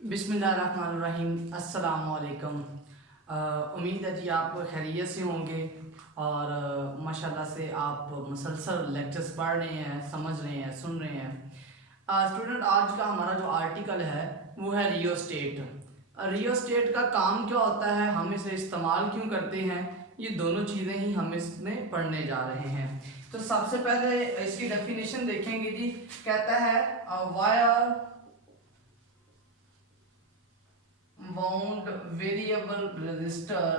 बिस्मिल्लाहिर्रहमानिर्रहीम। अस्सलाम वालेकुम। उम्मीद है जी आप खैरियत से होंगे और माशाल्लाह से आप मुसलसल लेक्चर्स पढ़ रहे हैं, समझ रहे हैं, सुन रहे हैं। स्टूडेंट, आज का हमारा जो आर्टिकल है वो है रियोस्टेट। रियोस्टेट का काम क्या होता है, हम इसे इस्तेमाल क्यों करते हैं, ये दोनों चीज़ें ही हम इसमें पढ़ने जा रहे हैं। तो सबसे पहले इसकी डेफिनेशन देखेंगे जी। कहता है वायर बाउंड वेरिएबल रजिस्टर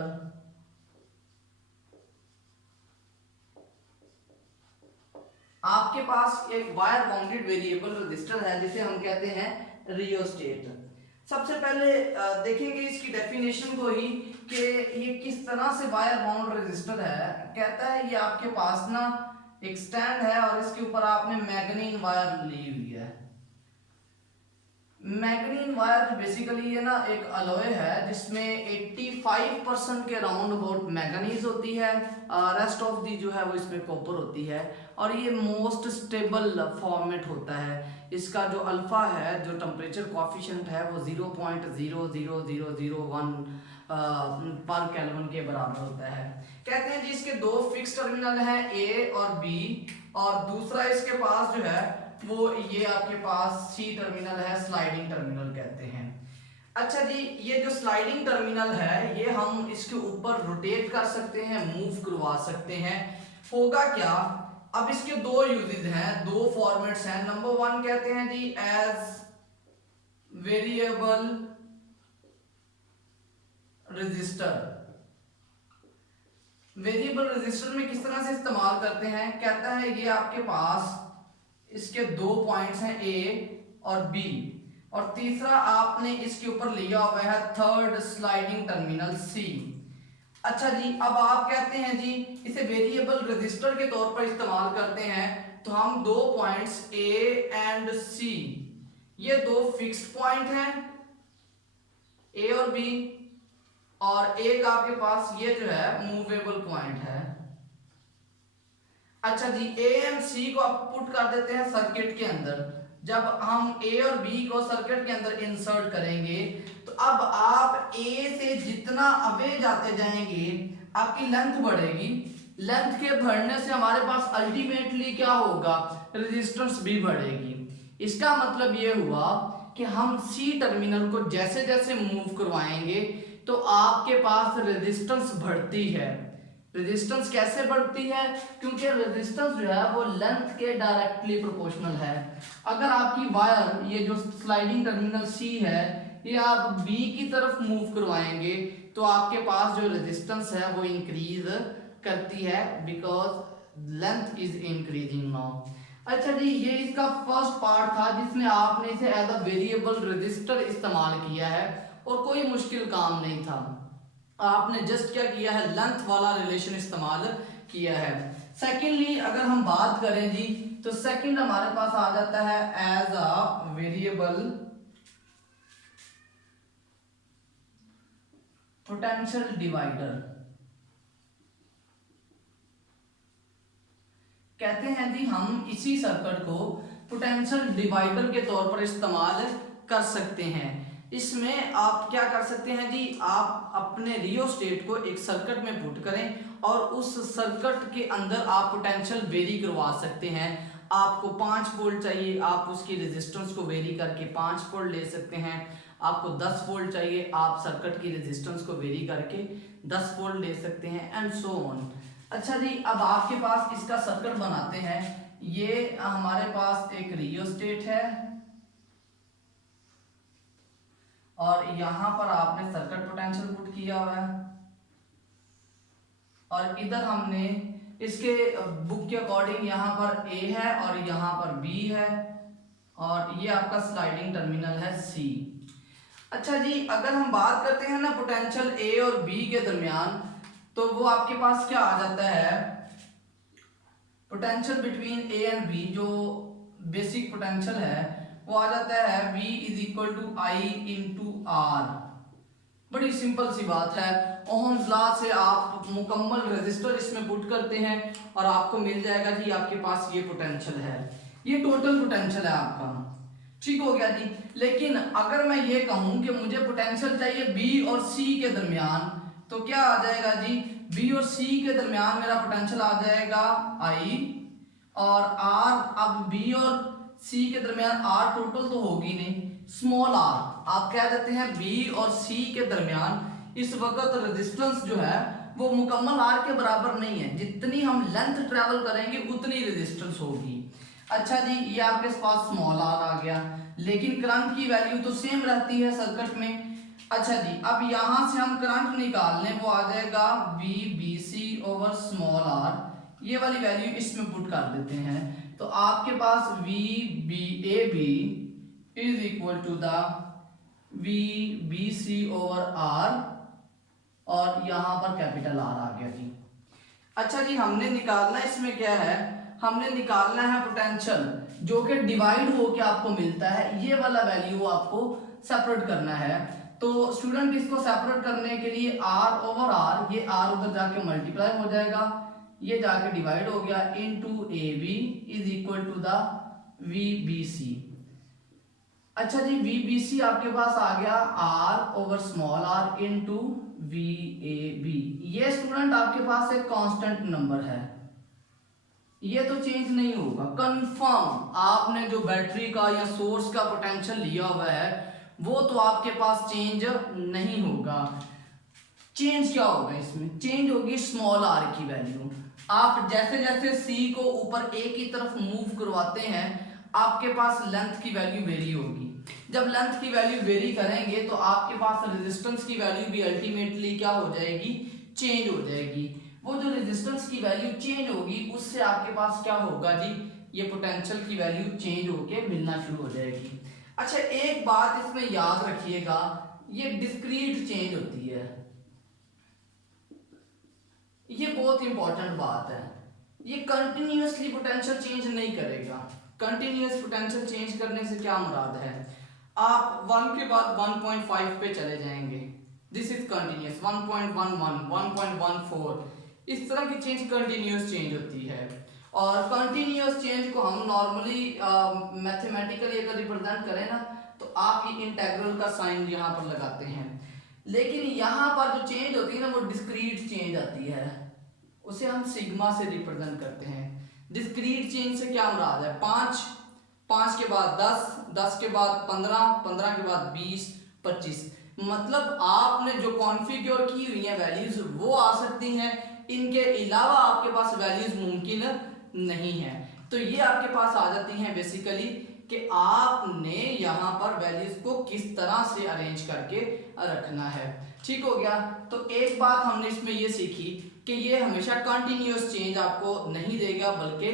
आपके पास एक वायर बाउंडेड वेरिएबल रजिस्टर है जिसे हम कहते हैं रियोस्टेट। सबसे पहले देखेंगे इसकी डेफिनेशन को ही कि ये किस तरह से वायर बाउंड रजिस्टर है। कहता है ये आपके पास ना एक स्टैंड है और इसके ऊपर आपने मैग्नीन वायर ली हुई है। मैग्नीन वायर बेसिकली ये ना एक अलॉय है जिसमें 85% के राउंड अबाउट मैग्नीज होती है, रेस्ट ऑफ दी जो है वो इसमें कॉपर होती है और ये मोस्ट स्टेबल फॉर्मेट होता है। इसका जो अल्फा है, जो टेम्परेचर कोफिशिएंट है वो 0.00001 पर केल्विन के बराबर होता है। कहते हैं जी इसके दो फिक्स टर्मिनल हैं ए और बी, और दूसरा इसके पास जो है वो ये आपके पास सी टर्मिनल है, स्लाइडिंग टर्मिनल कहते हैं। अच्छा जी, ये जो स्लाइडिंग टर्मिनल है ये हम इसके ऊपर रोटेट कर सकते हैं, मूव करवा सकते हैं। होगा क्या, अब इसके दो यूजेस हैं, दो फॉर्मेट्स हैं। नंबर वन कहते हैं जी as variable resistor. Variable resistor में किस तरह से इस्तेमाल करते हैं, कहता है ये आपके पास इसके दो पॉइंट्स हैं ए और बी, और तीसरा आपने इसके ऊपर लिया हुआ है थर्ड स्लाइडिंग टर्मिनल सी। अच्छा जी, अब आप कहते हैं जी इसे वेरिएबल रजिस्टर के तौर पर इस्तेमाल करते हैं, तो हम दो पॉइंट्स ए एंड सी, ये दो फिक्स्ड पॉइंट हैं ए और बी, और एक आपके पास ये जो है मूवेबल पॉइंट है। अच्छा जी, ए एंड सी को आप पुट कर देते हैं सर्किट के अंदर। जब हम ए और बी को सर्किट के अंदर इंसर्ट करेंगे तो अब आप ए से जितना अवे जाते जाएंगे आपकी लेंथ बढ़ेगी। लेंथ के बढ़ने से हमारे पास अल्टीमेटली क्या होगा, रेजिस्टेंस भी बढ़ेगी। इसका मतलब ये हुआ कि हम सी टर्मिनल को जैसे जैसे मूव करवाएंगे तो आपके पास रेजिस्टेंस बढ़ती है। रेजिस्टेंस कैसे बढ़ती है, क्योंकि रेजिस्टेंस जो है वो लेंथ के डायरेक्टली प्रोपोर्शनल है। अगर आपकी वायर ये जो स्लाइडिंग टर्मिनल सी है ये आप बी की तरफ मूव करवाएंगे तो आपके पास जो रेजिस्टेंस है वो इंक्रीज करती है, because length is increasing now. अच्छा जी, ये इसका फर्स्ट पार्ट था जिसमें आपने इसे एज अ वेरिएबल रजिस्टर इस्तेमाल किया है और कोई मुश्किल काम नहीं था। आपने जस्ट क्या किया है, लेंथ वाला रिलेशन इस्तेमाल किया है। सेकेंडली अगर हम बात करें जी तो सेकंड हमारे पास आ जाता है as a variable potential divider. कहते हैं जी हम इसी सर्किट को पोटेंशियल डिवाइडर के तौर पर इस्तेमाल कर सकते हैं। इसमें आप क्या कर सकते हैं जी, आप अपने रियोस्टेट को एक सर्किट में पुट करें और उस सर्किट के अंदर आप पोटेंशियल वेरी करवा सकते हैं। आपको 5 वोल्ट चाहिए, आप उसकी रेजिस्टेंस को वेरी करके 5 वोल्ट ले सकते हैं। आपको 10 वोल्ट चाहिए, आप सर्किट की रेजिस्टेंस को वेरी करके 10 वोल्ट ले सकते हैं, एंड सो ऑन। अच्छा जी, अब आपके पास इसका सर्किट बनाते हैं। ये हमारे पास एक रियोस्टेट है और यहां पर आपने सर्किट पोटेंशियल पुट किया हुआ है, और इधर हमने इसके बुक के अकॉर्डिंग यहाँ पर ए है और यहाँ पर बी है, और ये आपका स्लाइडिंग टर्मिनल है सी। अच्छा जी, अगर हम बात करते हैं ना पोटेंशियल ए और बी के दरमियान, तो वो आपके पास क्या आ जाता है, potential between A and B जो बेसिक पोटेंशियल है वो आ जाता है V is equal to I into R. बड़ी सिंपल सी बात है, ओहम्स लॉ से आप मुकम्मल रेजिस्टर इसमें पुट करते हैं और आपको मिल जाएगा जी आपके पास ये पोटेंशियल है, ये टोटल पोटेंशियल है आपका। ठीक हो गया जी। लेकिन अगर मैं ये कहूं कि मुझे पोटेंशियल चाहिए बी और सी के दरमियान, तो क्या आ जाएगा जी, बी और सी के दरमियान मेरा पोटेंशियल आ जाएगा आई, और आर, अब बी और सी के दरमियान आर टोटल तो होगी नहीं, स्मॉल आर, आप कह देते हैं बी और सी के दरमियान इस वक्त रेजिस्टेंस जो है वो मुकम्मल आर के बराबर नहीं है, जितनी हम लेंथ ट्रेवल करेंगे उतनी रेजिस्टेंस होगी। अच्छा जी, ये आपके पास स्मॉल आर आ गया, लेकिन करंट की वैल्यू तो सेम रहती है सर्किट में। अच्छा जी, अब यहां से हम करंट निकाल लें, वो आ जाएगा V B C over small R, ये वाली वैल्यू इसमें पुट कर देते हैं, तो आपके पास V B A B is equal to the V B C over R, और यहां पर कैपिटल आर आ गया जी। अच्छा जी, हमने निकालना इसमें क्या है, हमने निकालना है पोटेंशियल जो कि डिवाइड होके आपको मिलता है, ये वाला वैल्यू आपको सेपरेट करना है। तो स्टूडेंट इसको सेपरेट करने के लिए आर ओवर आर, ये आर उधर जाके मल्टीप्लाई हो जाएगा, ये जाके डिवाइड हो गया, into A B is equal to the V B C. अच्छा जी, वी बी सी आपके पास आ गया R over small R into V A B. ये स्टूडेंट आपके पास एक कांस्टेंट नंबर है, ये तो चेंज नहीं होगा कंफर्म। आपने जो बैटरी का या सोर्स का पोटेंशियल लिया हुआ है वो तो आपके पास चेंज नहीं होगा। चेंज क्या होगा इसमें, चेंज होगी स्मॉल आर की वैल्यू। आप जैसे जैसे सी को ऊपर ए की तरफ मूव करवाते हैं आपके पास लेंथ की वैल्यू वेरी होगी। जब लेंथ की वैल्यू वेरी करेंगे तो आपके पास रेजिस्टेंस की वैल्यू भी अल्टीमेटली क्या हो जाएगी, चेंज हो जाएगी। वो जो रेजिस्टेंस की वैल्यू चेंज होगी उससे आपके पास क्या होगा जी, ये पोटेंशियल की वैल्यू चेंज होके मिलना शुरू हो जाएगी। अच्छा, एक बात इसमें याद रखिएगा, ये डिस्क्रीट चेंज होती है, ये बहुत इंपॉर्टेंट बात है। ये कंटिन्यूअसली पोटेंशियल चेंज नहीं करेगा। कंटिन्यूअस पोटेंशियल चेंज करने से क्या मुराद है, आप 1 के बाद 1.5 पे चले जाएंगे, दिस इज कंटिन्यूअस, 1.11 1.14, इस तरह की चेंज कंटिन्यूअस चेंज होती है। और कंटिन्यूअस चेंज को हम नॉर्मली मैथमेटिकली अगर रिप्रेजेंट करें ना तो आप ये इंटीग्रल का साइन यहाँ पर लगाते हैं, लेकिन यहाँ पर जो चेंज होती है ना वो डिस्क्रीट चेंज आती है, उसे हम सिग्मा से रिप्रेजेंट करते हैं। डिस्क्रीट चेंज से क्या मुराद है, 5, 5 के बाद 10, 10 के बाद 15, 15 के बाद 20, 25, मतलब आपने जो कॉन्फ़िगर की हुई है वैल्यूज वो आ सकती हैं, इनके अलावा आपके पास वैल्यूज मुमकिन नहीं है। तो ये आपके पास आ जाती हैं बेसिकली कि आपने यहाँ पर वैल्यूज को किस तरह से अरेंज करके रखना है। ठीक हो गया। तो एक बात हमने इसमें ये सीखी कि ये हमेशा कंटिन्यूअस चेंज आपको नहीं देगा बल्कि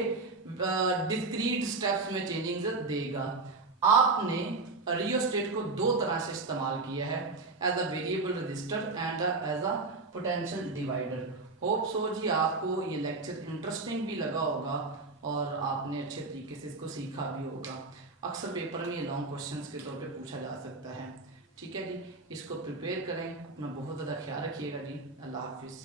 डिस्क्रीट स्टेप्स में चेंजिंग देगा। आपने रियोस्टेट को दो तरह से इस्तेमाल किया है, as a variable resistor and as a potential divider. Hope so जी आपको ये लेक्चर इंटरेस्टिंग भी लगा होगा और आपने अच्छे तरीके से इसको सीखा भी होगा। अक्सर पेपर में ये लॉन्ग क्वेश्चंस के तौर पे पूछा जा सकता है। ठीक है जी, इसको प्रिपेयर करें, अपना बहुत ज़्यादा ख्याल रखिएगा जी। अल्लाह हाफिज़।